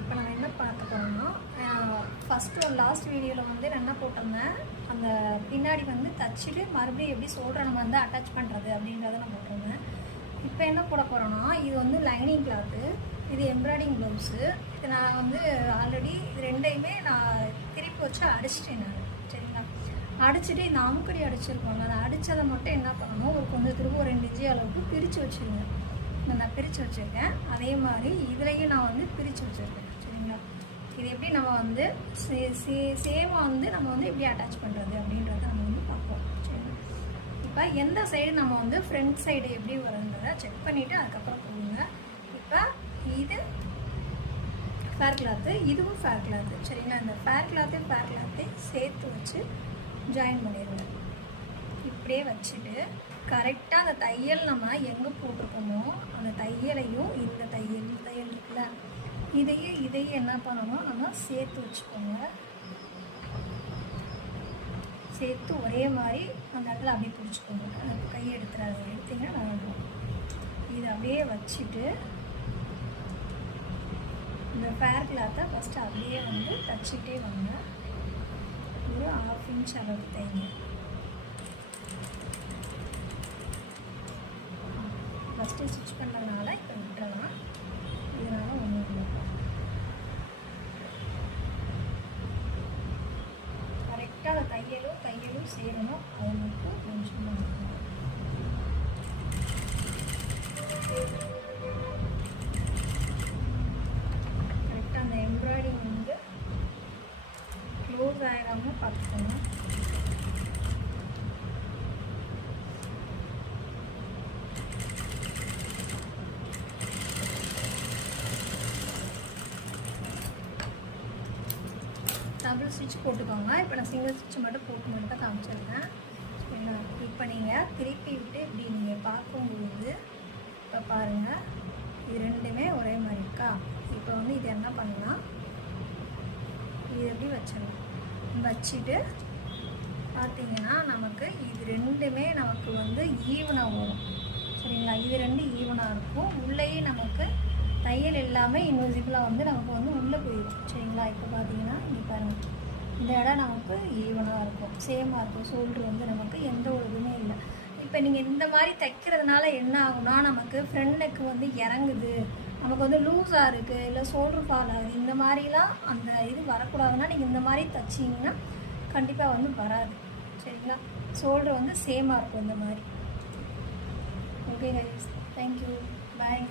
இப்போ நான் என்ன பார்க்க போகிறோம்னா, ஃபஸ்ட்டு லாஸ்ட் வீடியோவில் வந்து நான் என்ன போட்டிருந்தேன், அந்த பின்னாடி வந்து தச்சுட்டு மறுபடியும் எப்படி ஷோல்டரை நம்ம வந்து அட்டாச் பண்ணுறது அப்படின்றத நான் போட்டிருந்தேன். இப்போ என்ன போட போகிறோன்னா, இது வந்து லைனிங் கிளாத்து, இது எம்ப்ராய்டிங் ப்ளவுஸு. இது நான் வந்து ஆல்ரெடி இது ரெண்டையுமே நான் திருப்பி வச்சு அடிச்சிட்டேன் நான். சரிங்களா, அடிச்சுட்டு இந்த அமுக்கடி அடிச்சிருக்கோம்ல, அதை அடித்ததை மட்டும் என்ன பண்ணணும், ஒரு கொஞ்சம் திரும்ப ஒரு 2 இன்ச்சு அளவுக்கு பிரித்து வச்சுருங்க. நான் பிரித்து வச்சுருக்கேன். அதே மாதிரி இதுலேயும் நான் வந்து பிரித்து வச்சுருக்கேன். சரிங்களா, இது எப்படி நம்ம வந்து சேமாக வந்து நம்ம வந்து எப்படி அட்டாச் பண்ணுறது அப்படின்றத நம்ம வந்து பார்ப்போம். சரிங்களா, இப்போ எந்த சைடு நம்ம வந்து ஃப்ரண்ட் சைடு எப்படி வருன்றதை செக் பண்ணிவிட்டு அதுக்கப்புறம் போடுங்க. இப்போ இது ஃபேர் கிளாத்து, இதுவும் ஃபேர் கிளாத்து. சரிங்களா, இந்த ஃபேர் கிளாத்தையும் சேர்த்து வச்சு ஜாயின் பண்ணிடுங்க. இப்படியே வச்சுட்டு கரெக்டாக அந்த தையல் நம்ம எங்கே போட்டிருக்கோமோ அந்த தையலையும் இந்த தையல் இருக்குல்ல, இதையும் என்ன பண்ணணும், நம்ம சேர்த்து வச்சுக்கோங்க. சேர்த்து ஒரே மாதிரி அந்த இடத்துல அப்படியே பிடிச்சிக்கோங்க. அந்த கையை எடுத்துட்டிங்கன்னா நல்லா. இதை அப்படியே வச்சுட்டு இந்த ஃபேர் கிளாத்தை ஃபஸ்ட்டு அப்படியே வந்து தச்சுட்டே வாங்க. ஒரு 1/2 இன்ச் அளவுக்கு தைங்க. ஃபஸ்ட்டு ஸ்டிச் பண்ணுறதுனால இப்போ விட்டுறலாம், இதனால ஒன்றும் இல்லை. கரெக்டாக அந்த தையலும் சேரணும். அது மட்டும் கொஞ்சம் கரெக்டாக அந்த எம்ப்ராய்டிங் வந்து க்ளோஸ் ஆகிடாமல் பார்த்துக்கோங்க. டபுள் ஸ்டிச் போட்டுக்கோங்க. இப்போ நான் சிங்கிள் ஸ்டிச் மட்டும் தான் காமிச்சிருக்கேன். சரிங்களா, இப்போ நீங்கள் திருப்பி விட்டு இப்படி நீங்கள் பார்க்கும்பொழுது இப்போ பாருங்கள், இது ரெண்டுமே ஒரே மாதிரி இருக்கா. இப்போ வந்து இது என்ன பண்ணலாம், இது எப்படி வச்சிடலாம். வச்சுட்டு பார்த்தீங்கன்னா நமக்கு இது ரெண்டுமே நமக்கு வந்து ஈவனாக வரும். சரிங்களா, இது ரெண்டும் ஈவனாக இருக்கும். உள்ளேயே நமக்கு தையல் எல்லாமே இன்விசிபிளாக வந்து நமக்கு வந்து உள்ளே போயிடும். சரிங்களா, இப்போ பார்த்தீங்கன்னா இங்கே பாருங்கள், இந்த இடம் நமக்கு ஈவனாக இருக்கும், சேமாக இருக்கும். ஷோல்ட்ரு வந்து நமக்கு எந்த ஒரு இதுவுமே இல்லை. இப்போ நீங்கள் இந்த மாதிரி தைக்கிறதுனால என்ன ஆகுனா, நமக்கு ஃப்ரண்ட் நெக்கு வந்து இறங்குது, நமக்கு வந்து லூஸாக இருக்குது, இல்லை ஷோல்ட்ரு ஃபால் ஆகுது, இந்த மாதிரிலாம் அந்த இது வரக்கூடாதுன்னா நீங்கள் இந்த மாதிரி தைச்சிங்கன்னா கண்டிப்பாக வந்து வராது. சரிங்களா, ஷோல்ட்ரு வந்து சேமாக இருக்கும் இந்த மாதிரி. ஓகே கைஸ், தேங்க்யூ, பாய்.